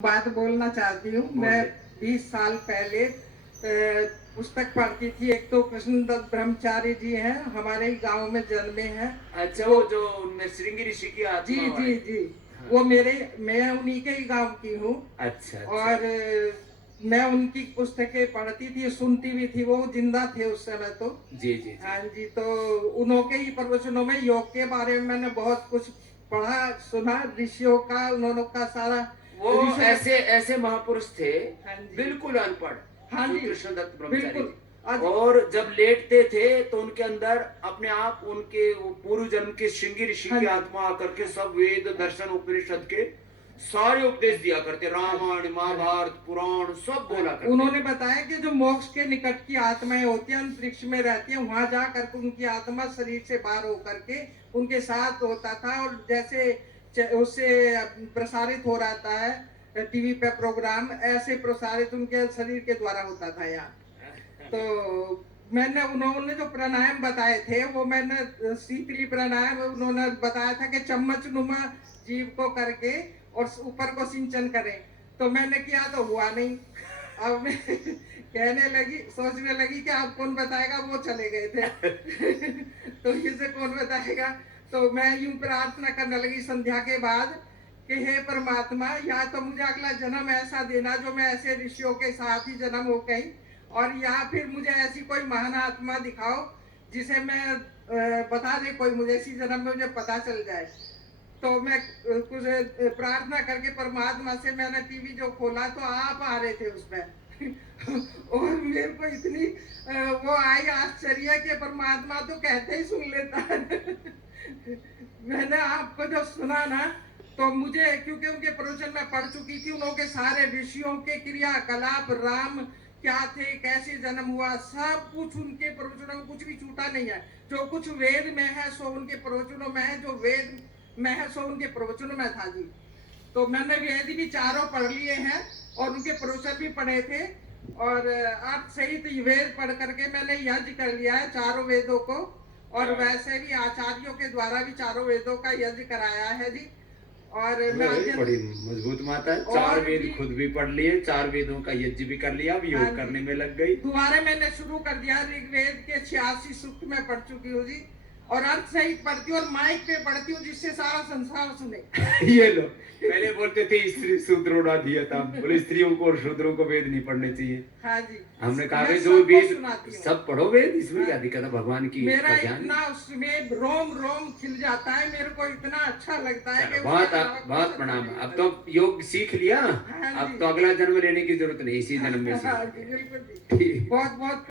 बात बोलना चाहती हूँ। मैं 20 साल पहले पुस्तक पढ़ती थी। एक तो कृष्णदत्त ब्रह्मचारी जी हैं, हमारे ही गांव में जन्मे हैं। अच्छा, वो जो उनमें श्रृंगी ऋषि की जी आत्मा जी वाले। जी। हाँ। वो मैं उन्हीं के ही गांव की हूँ। अच्छा अच्छा। और मैं उनकी पुस्तकें पढ़ती थी, सुनती भी थी। वो जिंदा थे उस समय तो। जी जी जी। हाँ जी। तो उन्होंने ही प्रवचनों में योग के बारे में मैंने बहुत कुछ पढ़ा सुना, ऋषियों का, उन्होंने का सारा वो ऋषियों। ऐसे ऐसे महापुरुष थे, हाँ जी। बिल्कुल अनपढ़, हाँ जो जी। कृष्णदत्त ब्रह्मचारी बिल्कुल। आज जी। और जब लेटते थे तो उनके अंदर अपने आप उनके वो पूर्व जन्म के श्रृंगी ऋषि हाँ की जी। आत्मा आकर के सब वेद दर्शन उपनिषद के सारे उपदेश दिया करते, रामायण महाभारत पुराण सब बोला करते। उन्होंने बताया कि जो मोक्ष के निकट की आत्माएं होती हैं, अंतरिक्ष में रहती हैं, वहां जा करके उनकी आत्मा शरीर से बाहर होकर के उनके साथ होता था। और जैसे उससे प्रसारित हो रहा है टीवी पे प्रोग्राम, ऐसे प्रसारित उनके शरीर के द्वारा होता था यहाँ। तो मैंने उन्होंने जो प्राणायाम बताए थे, वो मैंने शीतली प्राणायाम उन्होंने बताया था कि चम्मच नुमा जीव को करके और ऊपर को सिंचन करें। तो मैंने किया तो हुआ नहीं। अब मैं कहने लगी, सोचने लगी कि आप कौन बताएगा, वो चले गए थे। तो इसे कौन बताएगा। तो मैं यूं प्रार्थना करने लगी संध्या के बाद कि हे परमात्मा, या तो मुझे अगला जन्म ऐसा देना जो मैं ऐसे ऋषियों के साथ ही जन्म हो गई, और या फिर मुझे ऐसी कोई महान आत्मा दिखाओ जिसे मैं बता दे, कोई मुझे इसी जन्म में मुझे पता चल जाए। तो मैं कुछ प्रार्थना करके परमात्मा से मैंने टीवी जो खोला तो आप आ रहे थे उसमें। और मेरे को इतनी वो आई आश्चर्य कि परमात्मा तो कहते ही सुन लेता है। मैंने आपको जो सुना ना, तो मुझे, क्योंकि उनके प्रवचन में पढ़ चुकी थी, उन्होंने सारे ऋषियों के क्रियाकलाप, राम क्या थे, कैसे जन्म हुआ, सब कुछ उनके प्रवचनों में कुछ भी छूटा नहीं है। जो कुछ वेद में है सो उनके प्रवचनों में है, जो वेद में है सो उनके प्रवचनों में था जी। तो मैंने वेद भी चारों पढ़ लिए हैं और उनके प्रवचन भी पढ़े थे। और अर्थ सहित वेद पढ़ करके मैंने यज्ञ कर लिया है चारों वेदों को। और वैसे भी आचार्यों के द्वारा भी चारों वेदों का यज्ञ कराया है जी। और मैं बड़ी मजबूत माता है। चार वेद खुद भी पढ़ लिए, चार वेदों का यज्ञ भी कर लिया, अब योग करने में लग गई। दोबारा मैंने शुरू कर दिया। ऋग्वेद के 86 सूक्त में पढ़ चुकी हूँ जी। और अर्थ सहित पढ़ती हूँ और माइक पे पढ़ती हूँ, जिससे सारा संसार सुने। ये लो, पहले बोलते थे स्त्री शूद्रों दिया था, बोले स्त्रियों को और शूद्रों को वेद नहीं पढ़ने चाहिए। हाँ जी। हमने कहा मैं जो वेद सुनाती हूँ। सब पढ़ो, वेद इसमें क्या दिक्कत है, भगवान की मेरा का ज्ञान। इतना उसमें रोम रोम खिल जाता है, मेरे को इतना अच्छा लगता है कि बहुत बहुत प्रणाम। अब तो योग सीख लिया, अब तो अगला जन्म लेने की जरूरत नहीं, इसी जन्म में सीख। बहुत बहुत